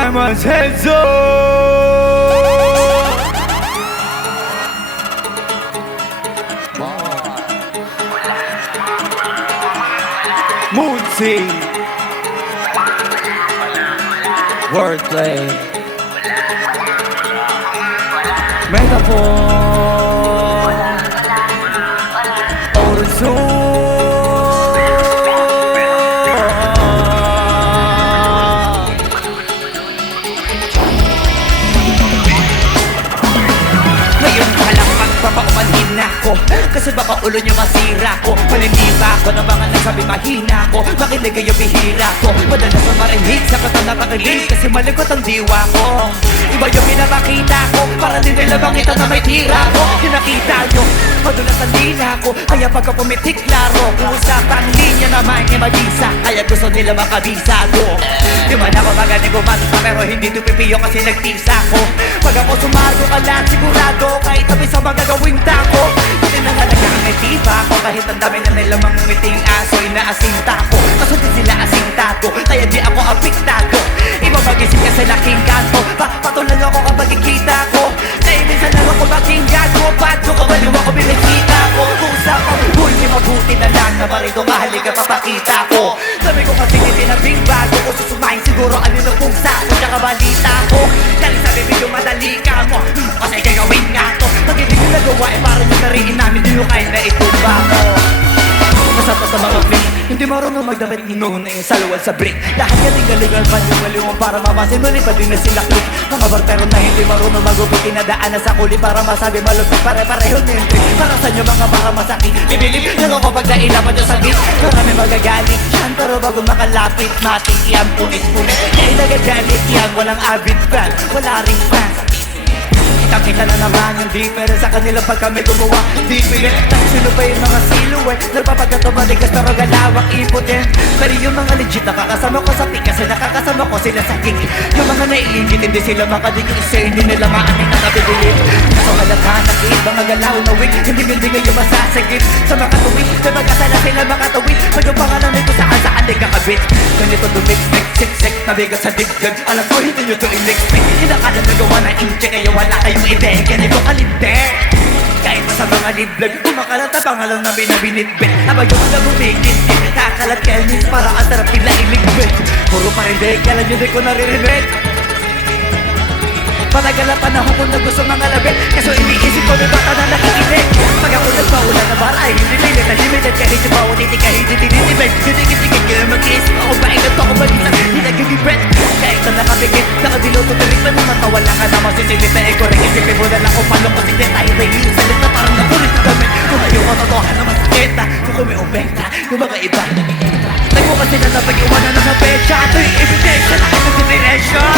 Hands up. Moonsy Wordplay Metaphor Auto-tune. Ngayon ka lang magpapaumanhin ako, kasi baka ulo nyo masira ko. Paliliba ko ng mga nagsabi mahina ko. Makinig kayo bihira ko, madalas na marinig sa kata napakilig, kasi malikot ang diwa ko. Iba yung pinapakita ko, para din nila makita na may tira ko. Kinakita nyo, madulas ang dila ko, kaya pagka pumitik klaro, kung usapang linya naman niya mabisa, kaya gusto nila makabisa ko. Di man ako magaling kumanta, pero hindi tupipiyo kasi nagtisa ko. Pag ako sumago ka lang, sigurado kahit tabi sa mga gawing tako. Kasi nangalagyan ang itiba ko, kahit ang dami na nila mangungiting aso, inaasinta ko. Kaso din sila asintago, kaya di ako apiktado. Iba magising kasi laking kanto, patulan ako kapag ikita ko. Kaya minsan lang ako makinggan ko, bago kabaliw ako binikita ko. Kung saan ka, huy, di mabuti na lang na marito kahaliga papakita ko. Sabi ko kasi itinabing bago ko susumahin, siguro ano na kung saan ko tsaka balita ko. Dahil sa bibig yung madali ka mo, kasi gagawin nga to. Pag hindi ko nagawa, parang yung nariin namin, di nyo kaya na itumba ko. Masapa sa mga flick, hindi marunong magdamit noon eh, sa luwal sa brick. Lahat galing-galingan pa yung maliwang para mapasin, muli pa din na sila click. Mga bartero na hindi marunong magupit, tinadaan na sa kuli para masabi malupit. Pare-pareho na yung trick, para sa inyo mga para masakit. Bibilip lang ako pag nailapan yung sakit. Marami magagalit yan, pero bago makalapit, matik yan, punit-punit. Kaya nagagalit yan, walang avid fan, wala ring fans. Kita na naman yung difference sa kanila pag kami gumawa. Di pilit, kasi sino pa yung mga silhouette, nagpapagato matigas pero galawak iputin. Pero yung mga legit nakakasama ko sa pick, kasi nakakasama ko sila sa kick. Yung mga naiingit, hindi sila makadikit, kasi hindi nila maamin na nabibilip. Kaso halata nakit, mga galaw na wig, hindi ngayon masasagit. Sa mga tuwid, na magkasala sila makatawid. Pag yung pangalan nito saan di kakabit. Ganito dumik-mek, sik-sik, nabigat sa dibdib. Alam ko hindi nyo to in-expect, inakala nagawa na inche, kaya wala kayong ide, ganito kalinte. Kahit pa sa mga liblog, kumakalata pangalan na binabinitbit. Habang yung mga bumigit, kakalat kanis para ang sarap nila iligbit. Puro pa rin di, kailan yun di ko naririnig. Matagal na panahon ko na gusto mga labit, kaso iniisip ko may bata na nakikinig. Pag ako nagpaulan na bala ay hindi lilit na limited, kahit yung bawat titik kahit hindi tinitibig. Titik-titik kaya mag-iisip ako ba ilan to ako mag-isang hindi nagigibret. Kahit na nakapikit, nakadiloto tarik na naman tawala ka na masisilip na eko rin. Isipin mo na lang kung paano ko sinita, hindi yung salit na parang nakulit na damit. Kung ayaw ko totohan na masakita, kung kumiumbenta yung mga iba. Nagmo kasi na napag-iwanan ng mga pecha, ito yung evidensya na consideration.